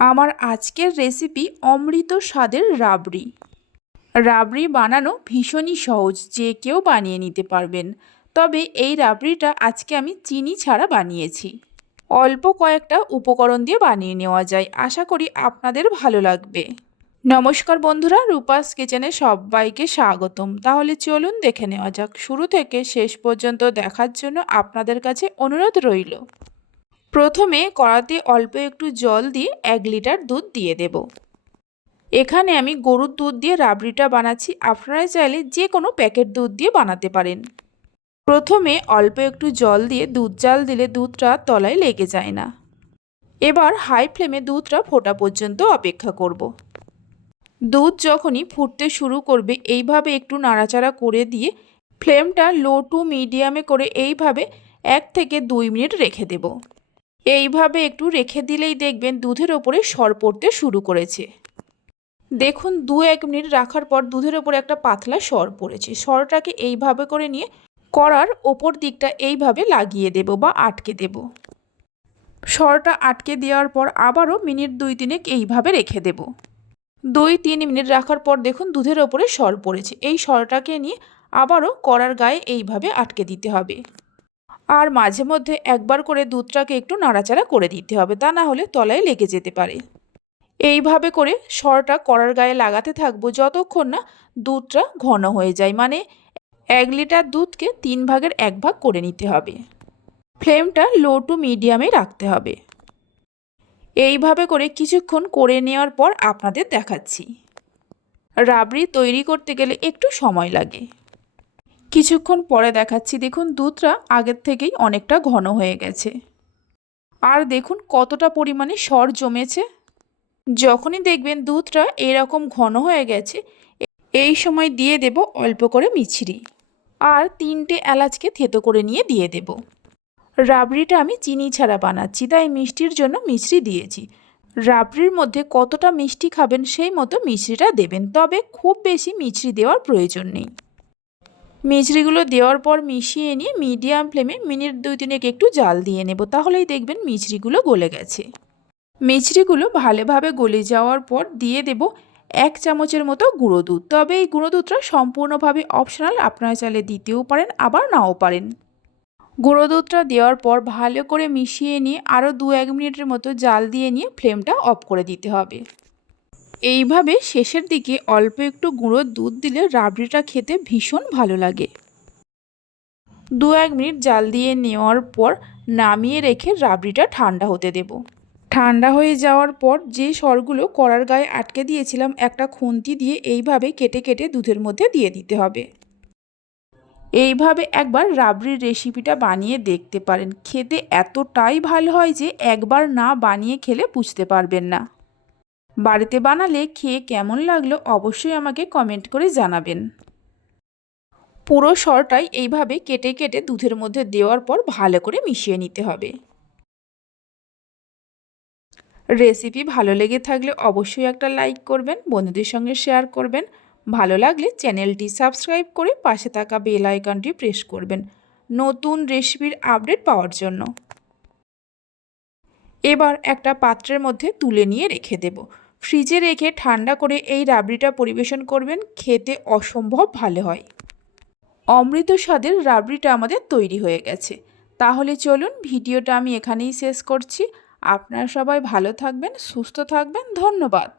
আমার আজকের রেসিপি অমৃত স্বাদের রাবড়ি। রাবড়ি বানানো ভীষণই সহজ, যে কেউ বানিয়ে নিতে পারবেন। তবে এই রাবড়িটা আজকে আমি চিনি ছাড়া বানিয়েছি। অল্প কয়েকটা উপকরণ দিয়ে বানিয়ে নেওয়া যায়। আশা করি আপনাদের ভালো লাগবে। নমস্কার বন্ধুরা, রূপাস কিচেনে সবাইকে স্বাগতম। তাহলে চলুন দেখে নেওয়া যাক। শুরু থেকে শেষ পর্যন্ত দেখার জন্য আপনাদের কাছে অনুরোধ রইল। প্রথমে কড়াতে অল্প একটু জল দিয়ে এক লিটার দুধ দিয়ে দেব। এখানে আমি গরুর দুধ দিয়ে রাবড়িটা বানাচ্ছি। আপনারা চাইলে যে কোনো প্যাকেট দুধ দিয়ে বানাতে পারেন। প্রথমে অল্প একটু জল দিয়ে দুধ জাল দিলে দুধটা তলায় লেগে যায় না। এবার হাই ফ্লেমে দুধটা ফোটা পর্যন্ত অপেক্ষা করব। দুধ যখনই ফুটতে শুরু করবে, এইভাবে একটু নাড়াচাড়া করে দিয়ে ফ্লেমটা লো টু মিডিয়ামে করে এইভাবে এক থেকে দুই মিনিট রেখে দেব। এইভাবে একটু রেখে দিলেই দেখবেন দুধের ওপরে সর পড়তে শুরু করেছে। দেখুন, দু এক মিনিট রাখার পর দুধের ওপরে একটা পাতলা সর পড়েছে। সরটাকে এইভাবে করে নিয়ে করার ওপর দিকটা এইভাবে লাগিয়ে দেব বা আটকে দেব। সরটা আটকে দেওয়ার পর আবারও মিনিট দুই তিনেক এইভাবে রেখে দেব। দুই তিন মিনিট রাখার পর দেখুন দুধের ওপরে সর পড়েছে। এই সরটাকে নিয়ে আবারও কড়ার গায়ে এইভাবে আটকে দিতে হবে। আর মাঝে মধ্যে একবার করে দুধটাকে একটু নাড়াচাড়া করে দিতে হবে, তা না হলে তলায় লেগে যেতে পারে। এইভাবে করে সরটা কড়ার গায়ে লাগাতে থাকব যতক্ষণ না দুধটা ঘন হয়ে যায় মানে এক লিটার দুধকে তিন ভাগের এক ভাগ করে নিতে হবে। ফ্লেমটা লো টু মিডিয়ামে রাখতে হবে। এইভাবে করে কিছুক্ষণ করে নেওয়ার পর আপনাদের দেখাচ্ছি। রাবড়ি তৈরি করতে গেলে একটু সময় লাগে। কিছুক্ষণ পরে দেখাচ্ছি, দেখুন দুধটা আগের থেকেই অনেকটা ঘন হয়ে গেছে। আর দেখুন কতটা পরিমাণে সর জমেছে। যখনই দেখবেন দুধটা এরকম ঘন হয়ে গেছে, এই সময় দিয়ে দেব অল্প করে মিছরি আর তিনটে এলাচকে থেতো করে নিয়ে দিয়ে দেব। রাবড়িটা আমি চিনি ছাড়া বানাচ্ছি, তাই মিষ্টির জন্য মিছরি দিয়েছি। রাবড়ির মধ্যে কতটা মিষ্টি খাবেন সেই মতো মিছরিটা দেবেন, তবে খুব বেশি মিছরি দেওয়ার প্রয়োজন নেই। মিছরিগুলো দেওয়ার পর মিশিয়ে নিয়ে মিডিয়াম ফ্লেমে মিনিট দুই তিনেক একটু জাল দিয়ে নেব। তাহলেই দেখবেন মিছরিগুলো গলে গেছে। মিছরিগুলো ভালোভাবে গলে যাওয়ার পর দিয়ে দেব এক চামচের মতো গুঁড়ো দুধ। তবে এই গুঁড়ো দুধটা সম্পূর্ণভাবে অপশনাল, আপনারা চাইলে দিতেও পারেন, আবার নাও পারেন। গুঁড়ো দুধটা দেওয়ার পর ভালো করে মিশিয়ে নিয়ে আরও দু এক মিনিটের মতো জাল দিয়ে নিয়ে ফ্লেমটা অফ করে দিতে হবে। এইভাবে শেষের দিকে অল্প একটু গুঁড়ো দুধ দিলে রাবড়িটা খেতে ভীষণ ভালো লাগে। দু এক মিনিট জাল দিয়ে নেওয়ার পর নামিয়ে রেখে রাবড়িটা ঠান্ডা হতে দেব। ঠান্ডা হয়ে যাওয়ার পর যে সরগুলো কড়ার গায়ে আটকে দিয়েছিলাম একটা খুন্তি দিয়ে এইভাবে কেটে কেটে দুধের মধ্যে দিয়ে দিতে হবে। এইভাবে একবার রাবড়ির রেসিপিটা বানিয়ে দেখতে পারেন। খেতে এতটাই ভালো হয় যে একবার না বানিয়ে খেলে বুঝতে পারবেন না। বাড়িতে বানালে খেয়ে কেমন লাগল অবশ্যই আমাকে কমেন্ট করে জানাবেন। পুরো সরটাই এইভাবে কেটে কেটে দুধের মধ্যে দেওয়ার পর ভালো করে মিশিয়ে নিতে হবে। রেসিপি ভালো লেগে থাকলে অবশ্যই একটা লাইক করবেন, বন্ধুদের সঙ্গে শেয়ার করবেন। ভালো লাগলে চ্যানেলটি সাবস্ক্রাইব করে পাশে থাকা বেল আইকনটি প্রেস করবেন নতুন রেসিপির আপডেট পাওয়ার জন্য। এবার একটা পাত্রের মধ্যে তুলে নিয়ে রেখে দেব। ফ্রিজে রেখে ঠান্ডা করে এই রাবড়িটা পরিবেশন করবেন, খেতে অসম্ভব ভালো হয়। অমৃত স্বাদের রাবড়িটা আমাদের তৈরি হয়ে গেছে। তাহলে চলুন ভিডিওটা আমি এখানেই শেষ করছি। আপনারা সবাই ভালো থাকবেন, সুস্থ থাকবেন, ধন্যবাদ।